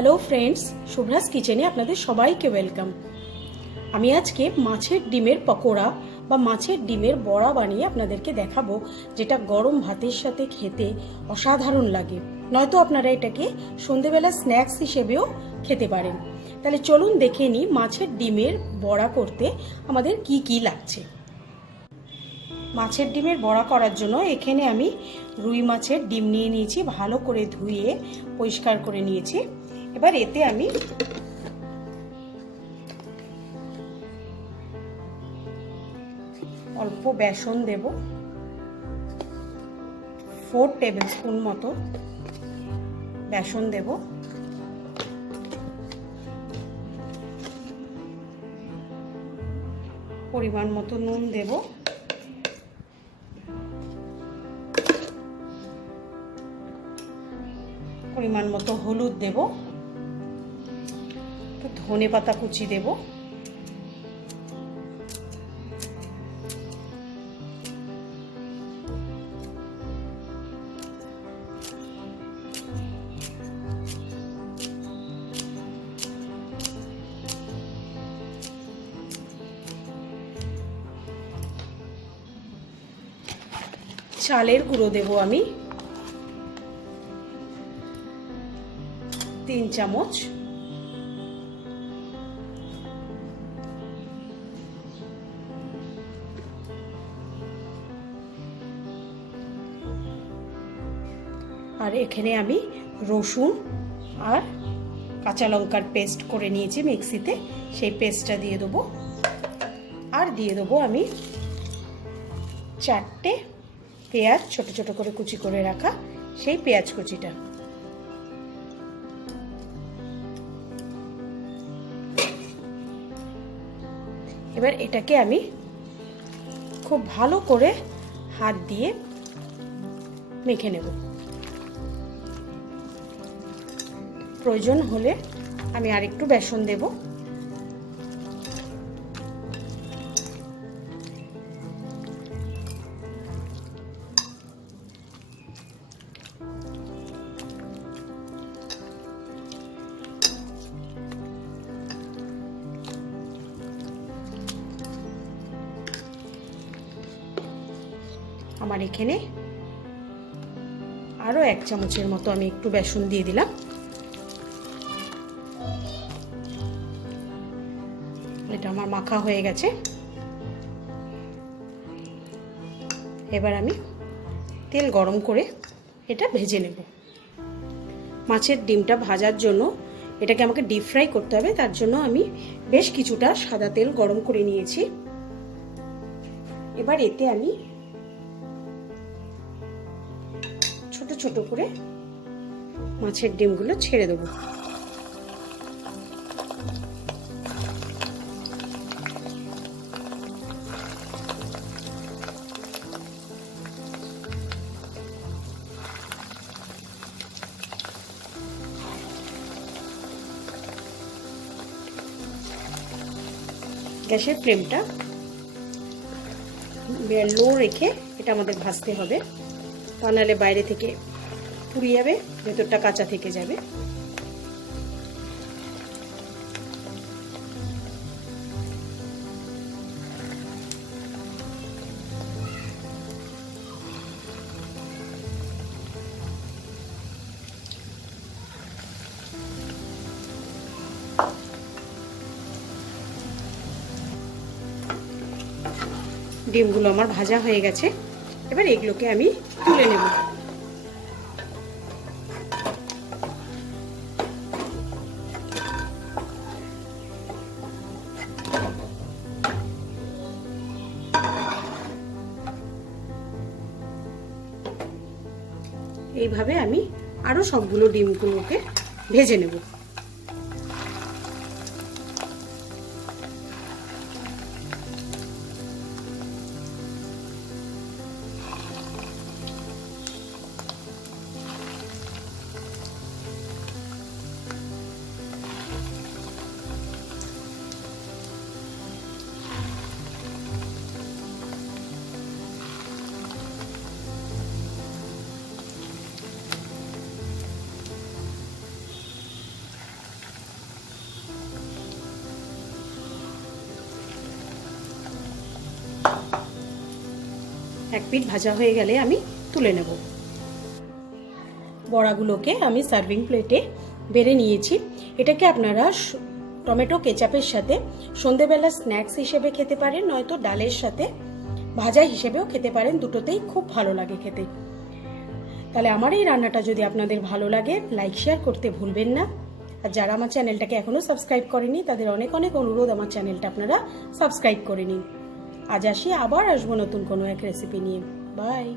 Hello friends, শুভ্রাস কিচেনে আপনাদের সবাইকে ওয়েলকাম। আমি আজকে মাছের ডিমের পকোড়া বা মাছের ডিমের বড়া বানিয়ে আপনাদেরকে দেখাবো, যেটা গরম ভাতের সাথে খেতে অসাধারণ লাগে। নয়তো আপনারা এটাকে সন্ধেবেলা স্ন্যাক্স হিসেবেও খেতে পারেন। তাহলে চলুন দেখে নিই মাছের ডিমের বড়া করতে আমাদের কি কি লাগছে। মাছের ডিমের বড়া করার জন্য এখানে আমি রুই মাছের ডিম নিয়ে নিয়েছি, ভালো করে ধুয়ে পরিষ্কার করে নিয়েছি। এবার এতে আমি অল্প বেসন দেব, 4 টেবিল স্পুন মতো বেসন দেব। পরিমাণ মতো নুন দেব, পরিমাণ মতো হলুদ দেব, ধনে পাতা কুচি দেব, চালের গুঁড়ো দেব আমি 3 চামচ, আর এখানে আমি রসুন আর কাঁচা লঙ্কার পেস্ট করে নিয়েছি মিক্সিতে, সেই পেস্টটা দিয়ে দেবো। আর দিয়ে দেবো আমি 4টে পেঁয়াজ, ছোট ছোট করে কুচি করে রাখা সেই পেঁয়াজ কুচিটা। এবার এটাকে আমি খুব ভালো করে হাত দিয়ে মেখে নেব। প্রয়োজন হলে আমি আরেকটু বেসন দেব। আমার এখানে আরো 1 চামচের মতো আমি একটু বেসন দিয়ে দিলাম। এটা আমার মাখা হয়ে গেছে। এবার আমি তেল গরম করে এটা ভেজে নেব। মাছের ডিমটা ভাজার জন্য এটাকে আমাকে ডিপ ফ্রাই করতে হবে, তার জন্য আমি বেশ কিছুটা সাদা তেল গরম করে নিয়েছি। এবার এতে আমি ছোট ছোট করে মাছের ডিমগুলো ছেড়ে দেবো। গ্যাসের ফ্লেমটা লো রেখে এটা আমাদের ভাজতে হবে, তা নাহলে বাইরে থেকে পুড়ে যাবে, ভেতরটা কাঁচা থেকে যাবে। ডিমগুলো আমার ভাজা হয়ে গেছে। এবার এগুলোকে আমি তুলে নেব। এইভাবে আমি আরো সবগুলো ডিমগুলোকে ভেজে নেব। এক পিঠ ভাজা হয়ে গেলে আমি তুলে নেব। বড়াগুলোকে আমি সার্ভিং প্লেটে বেড়ে নিয়েছি। এটাকে আপনারা টমেটো কেচাপের সাথে সন্ধেবেলা স্ন্যাক্স হিসেবে খেতে পারেন, নয়তো ডালের সাথে ভাজা হিসেবেও খেতে পারেন, দুটোতেই খুব ভালো লাগে খেতে। তাহলে আমার এই রান্নাটা যদি আপনাদের ভালো লাগে, লাইক শেয়ার করতে ভুলবেন না। আর যারা আমার চ্যানেলটাকে এখনো সাবস্ক্রাইব করেনি তাদের অনেক অনেক অনুরোধ আমার চ্যানেলটা আপনারা সাবস্ক্রাইব করে নিন। আজ আসি, আবার আসবো নতুন কোনো এক রেসিপি নিয়ে। বাই।